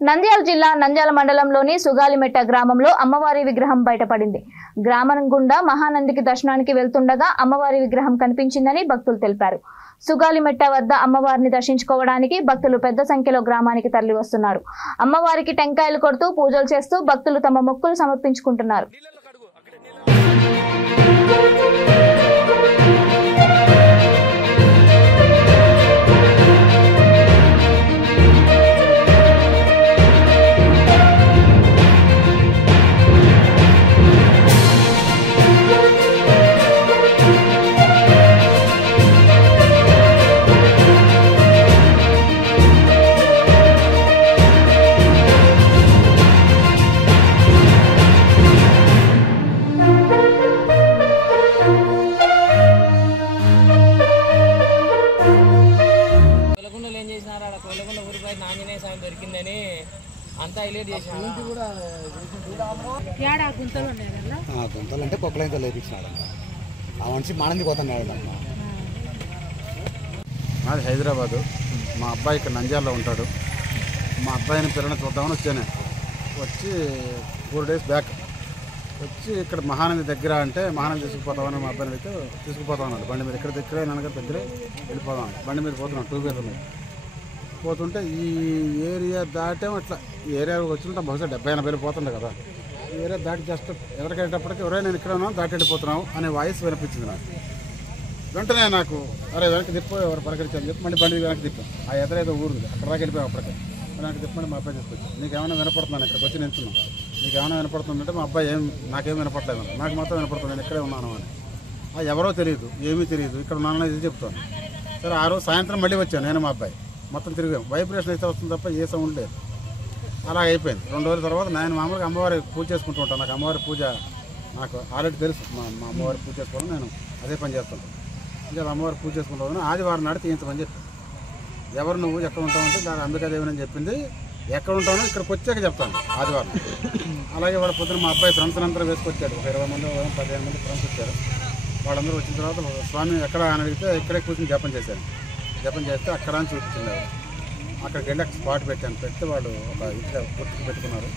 నంద్యాల జిల్లా నంద్యాల మండలంలోని సుగాలిమెట్ట గ్రామంలో అమ్మవారి విగ్రహం బయటపడింది. గ్రామం గుండా మహానందికి దర్శనానికి వెళ్తుండగా అమ్మవారి విగ్రహం కనిపించిందని భక్తులు తెలిపారు. సుగాలిమెట్ట వద్ద అమ్మవారిని దర్శించుకోవడానికి భక్తులు పెద్ద సంఖ్యలో గ్రామానికి తరలి వస్తున్నారు. అమ్మవారికి టెంకాయలు కొడుతూ పూజలు చేస్తూ భక్తులు తమ మొక్కులు సమర్పించుకుంటున్నారు. ఆంజనేయ స్వామి దొరికిందని అంతా హైలైట్ చేశారు. గుంతలు అంటే పొక్కలైతే లేపించినాడు. ఆ మనిషి మానంది పోతున్నాడు. మాది హైదరాబాదు. మా అబ్బాయి ఇక్కడ నంద్యాలలో ఉంటాడు. మా అబ్బాయిని పిల్లల్ని చూద్దామని వచ్చాను. వచ్చి 4 days బ్యాక్ వచ్చి ఇక్కడ మహానంది దగ్గర అంటే మహానంది తీసుకుపోతామని మా అబ్బాయిని అయితే తీసుకుపోతామన్నాడు. బండి మీద దగ్గరే నాన్నగారి దగ్గరే వెళ్ళిపోదాం. బండి మీద పోతున్నాం, 2 wheeler మీద పోతుంటే ఈ ఏరియా దాటేమో అట్లా ఈ ఏరియాకి వచ్చినట్టు బహుశా 70-80 పోతుండే కదా. ఈ ఏరియా దాటి జస్ట్ ఎవరికెళ్ళేటప్పటికి ఎవరైనా నేను ఇక్కడ ఉన్నాను దాటి వెళ్ళిపోతున్నావు అనే వాయిస్ వినిపించింది నాకు. వెంటనే నాకు అరే వెనక్కి తిప్పి ఎవరు పలకరించాలని చెప్పి మళ్ళీ బండి వెనక్కి తిప్పాం. ఆ ఎదురైతే ఊరుంది అక్కడ దాకా వెళ్ళిపోయాం. అప్పటికే వెనక్కి తిప్పమని మా అబ్బాయి తీసుకొచ్చి నీకేమైనా వినపడుతున్నాను ఇక్కడికి వచ్చి నిల్చున్నాను, నీకేమైనా వినపడుతుందంటే మా అబ్బాయి నాకేం వినపడలేదు, నాకు మాత్రం వినపడుతుంది, నేను ఇక్కడే ఉన్నాను అని. ఎవరో తెలియదు, ఏమీ తెలియదు, ఇక్కడ ఉన్నానని ఇది చెప్తాను. సరే ఆ రోజు సాయంత్రం మళ్ళీ వచ్చాను నేను మా అబ్బాయి, మొత్తం తిరిగాం. వైబ్రేషన్ అయితే వస్తుంది తప్ప ఏ సౌండ్ లేదు. అలా అయిపోయింది. 2 రోజుల తర్వాత నేను మామూలుగా అమ్మవారి పూజ చేసుకుంటూ ఉంటాను. నాకు అమ్మవారి పూజ నాకు ఆల్రెడీ తెలుసు. మా అమ్మవారి పూజ చేసుకోవడం నేను అదే పని చేస్తుంటాను. ఇంకా అమ్మవారి పూజ చేసుకుంటాను. ఆదివారం నాడు తీయించమని చెప్పి ఎవరు నువ్వు ఎక్కడ ఉంటావంటే దాని అంబికాదేవి అని చెప్పింది. ఎక్కడ ఉంటానో ఇక్కడికి వచ్చాక చెప్తాను ఆదివారం. అలాగే వాళ్ళ పొద్దున మా అబ్బాయి ఫ్రెండ్స్ అందరూ వేసుకొచ్చాడు. ఒక 20 మంది 15 మంది ఫ్రెండ్స్ వచ్చారు. వాళ్ళందరూ వచ్చిన తర్వాత స్వామి ఎక్కడ అని అడిగితే ఇక్కడే కూర్చొని జపం చేశాను. జపం చేస్తే అక్కడ అని చూపించింది. అక్కడికి వెళ్ళి అక్కడ స్పాట్ పెట్టాను. పెడితే వాళ్ళు ఒక ఇంట్లో గుర్తుకు పెట్టుకున్నారు.